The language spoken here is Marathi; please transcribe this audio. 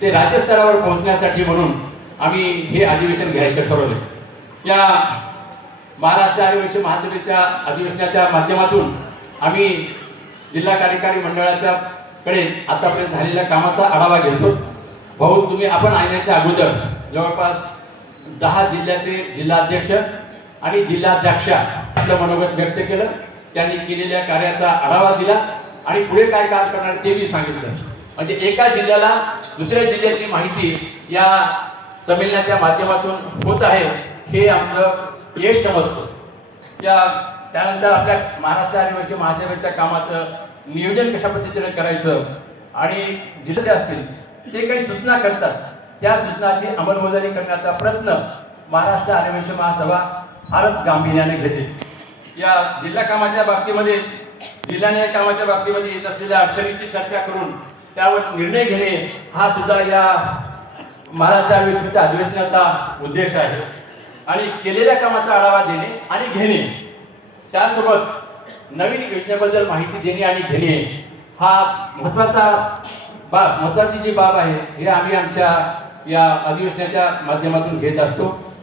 ते राज्यस्तरावर पोहोचण्यासाठी म्हणून आम्ही हे अधिवेशन घ्यायचं ठरवलं. या महाराष्ट्र आदिवासी महासभेच्या अधिवेशनाच्या माध्यमातून आम्ही जिल्हा कार्यकारी मंडळाच्या कडे आतापर्यंत झालेल्या कामाचा आढावा घेतो. भाऊ, तुम्ही आपण येण्याच्या अगोदर जवळपास 10 जिल्ह्याचे जिल्हाध्यक्ष आणि जिल्हाध्यक्षा आपलं मनोगत व्यक्त केलं. त्यांनी केलेल्या कार्याचा आढावा दिला आणि पुढे काय काम करणार ते मी सांगितलं. म्हणजे एका जिल्ह्याला दुसऱ्या जिल्ह्याची माहिती या संमेलनाच्या माध्यमातून होत आहे हे आमचं यश समजतो. त्यानंतर आपल्या महाराष्ट्र आदिवासी महासभेच्या कामाचं नियोजन कशा पद्धतीने करायचं आणि जिल्हे असतील ते काही सूचना करतात, त्या सूचनाची अंमलबजावणी करण्याचा प्रयत्न महाराष्ट्र आदिवासी महासभा फारच गांभीर्याने घेते. या जिल्हा कामाच्या बाबतीमध्ये जिल्ह्याने कामाच्या बाबतीमध्ये येत असलेल्या अडचणीची चर्चा करून त्यावर निर्णय घेणे हा सुद्धा या महाराष्ट्र आदिवासी अधिवेशनाचा उद्देश आहे. आणि केलेल्या कामाचा आढावा देणे आणि घेणे, त्यासोबत नवीन योजनेबद्दल माहिती देणे आणि घेणे हा महत्त्वाची जी बाब आहे हे आम्ही आमच्या या अधिवेशनाच्या माध्यमातून घेत असतो.